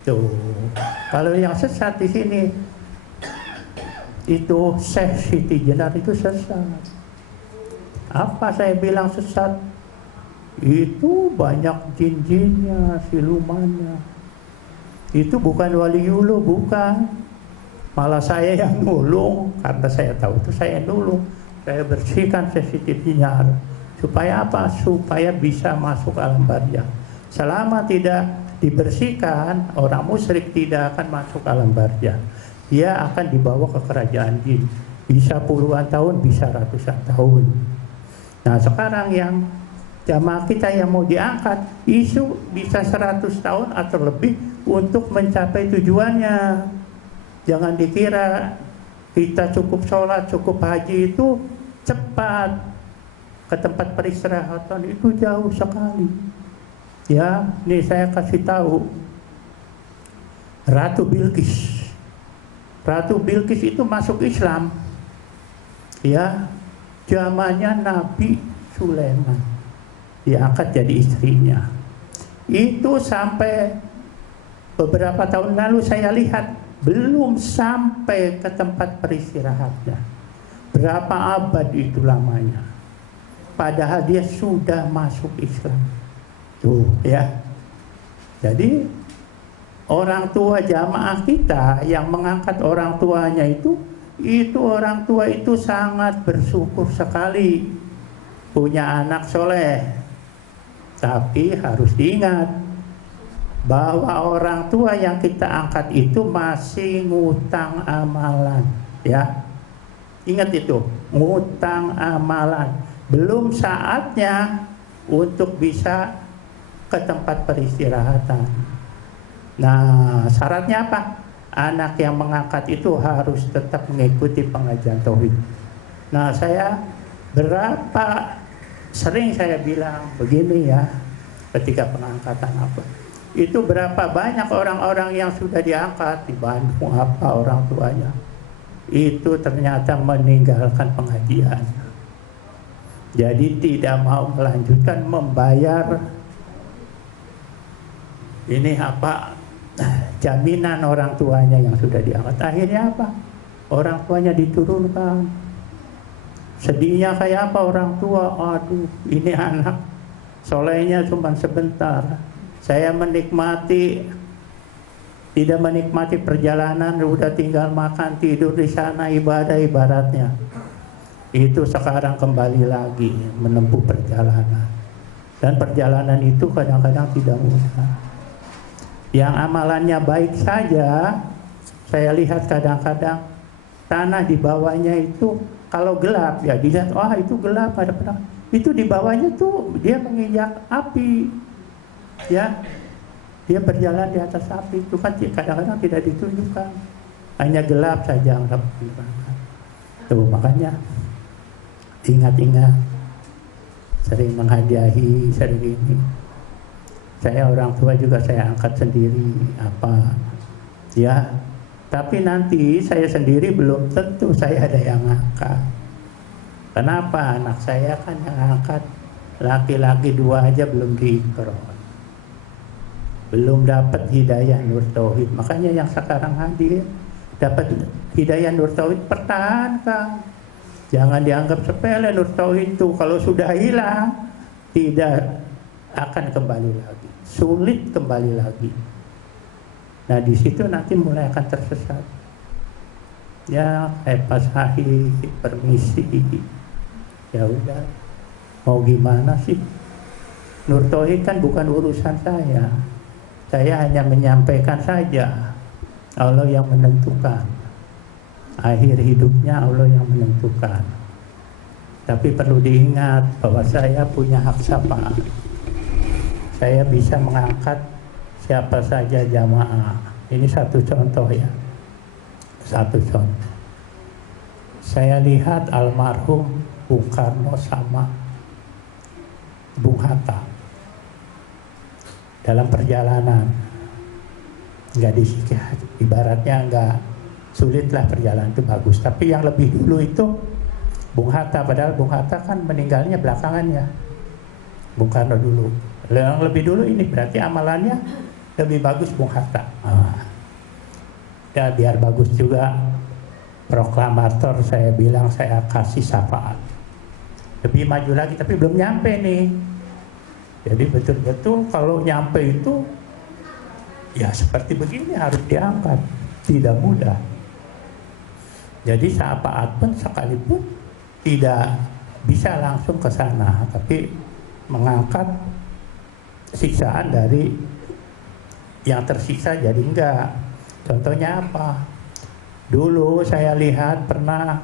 Tuh, kalau yang sesat di sini itu Syekh Siti Jenar itu sesat. Apa saya bilang sesat? Itu banyak jin-jinnya, silumannya. Itu bukan waliullah, bukan. Malah saya yang nulung, karena saya tahu itu saya nulung. Saya bersihkan Syekh Siti Jenar. Supaya apa? Supaya bisa masuk alam barzah. Selama tidak dibersihkan, orang musyrik tidak akan masuk alam barzah. Dia akan dibawa ke kerajaan jin. Bisa puluhan tahun, bisa ratusan tahun. Nah sekarang yang jamaah kita yang mau diangkat, isu bisa 100 tahun atau lebih untuk mencapai tujuannya. Jangan dikira kita cukup sholat, cukup haji itu cepat. Ke tempat peristirahatan itu jauh sekali. Ya, nih saya kasih tahu. Ratu Bilqis. Ratu Bilqis itu masuk Islam. Ya, zamannya Nabi Sulaiman. Diangkat jadi istrinya. Itu sampai beberapa tahun lalu saya lihat belum sampai ke tempat peristirahatnya. Berapa abad itu lamanya. Padahal dia sudah masuk Islam. Tuh ya. Jadi orang tua jamaah kita yang mengangkat orang tuanya itu orang tua itu sangat bersyukur sekali punya anak soleh. Tapi harus diingat bahwa orang tua yang kita angkat itu masih ngutang amalan, ya. Ingat itu, ngutang amalan. Belum saatnya untuk bisa ke tempat peristirahatan. Nah, syaratnya apa? Anak yang mengangkat itu harus tetap mengikuti pengajian tauhid. Nah, saya berapa sering saya bilang begini ya, ketika pengangkatan apa. Itu berapa banyak orang-orang yang sudah diangkat di Bandung apa orang tuanya. Itu ternyata meninggalkan pengajian. Jadi tidak mau melanjutkan membayar ini apa jaminan orang tuanya yang sudah diangkat. Akhirnya apa? Orang tuanya diturunkan. Sedihnya kayak apa orang tua? Aduh, ini anak solehnya cuma sebentar. Saya tidak menikmati perjalanan, udah tinggal makan tidur di sana ibadah ibaratnya. Itu sekarang kembali lagi menempuh perjalanan. Dan perjalanan itu kadang-kadang tidak mudah. Yang amalannya baik saja, saya lihat kadang-kadang tanah di bawahnya itu kalau gelap ya dilihat, wah itu gelap ada pedang. Itu di bawahnya tuh dia menginjak api, ya. Dia berjalan di atas api itu kan kadang-kadang tidak ditunjukkan, hanya gelap saja yang dapat diterangkan. Tuh makanya ingat-ingat, sering menghadiahi, sering ini. Saya orang tua juga saya angkat sendiri apa, ya. Tapi nanti saya sendiri belum tentu saya ada yang angkat. Kenapa? Anak saya kan yang angkat laki-laki 2 aja belum diikrar, belum dapat hidayah nur tauhid. Makanya yang sekarang hadir dapat hidayah nur tauhid, pertahankan. Jangan dianggap sepele nur tauhid itu. Kalau sudah hilang tidak akan kembali lagi, sulit kembali lagi. Nah di situ nanti mulai akan tersesat. Ya pas sahih permisi, ya udah mau gimana sih? Nur tauhid kan bukan urusan saya. Saya hanya menyampaikan saja. Allah yang menentukan. Akhir hidupnya Allah yang menentukan. Tapi perlu diingat bahwa saya punya hak syafaat. Saya bisa mengangkat siapa saja jamaah. Ini satu contoh ya. Satu contoh. Saya lihat almarhum Bung Karno sama Bung Hatta dalam perjalanan. Nggak disikat, ibaratnya nggak sulitlah perjalanan itu bagus. Tapi yang lebih dulu itu Bung Hatta, padahal Bung Hatta kan meninggalnya belakangannya. Bung Karno dulu. Yang lebih dulu ini berarti amalannya lebih bagus Bung Hatta. Ya biar bagus juga, proklamator saya bilang saya kasih syafaat. Lebih maju lagi, tapi belum nyampe nih. Jadi betul-betul kalau nyampe itu, ya seperti begini harus diangkat. Tidak mudah. Jadi syafaat pun sekalipun tidak bisa langsung ke sana, tapi mengangkat siksaan dari yang tersiksa jadi enggak. Contohnya apa? Dulu saya lihat pernah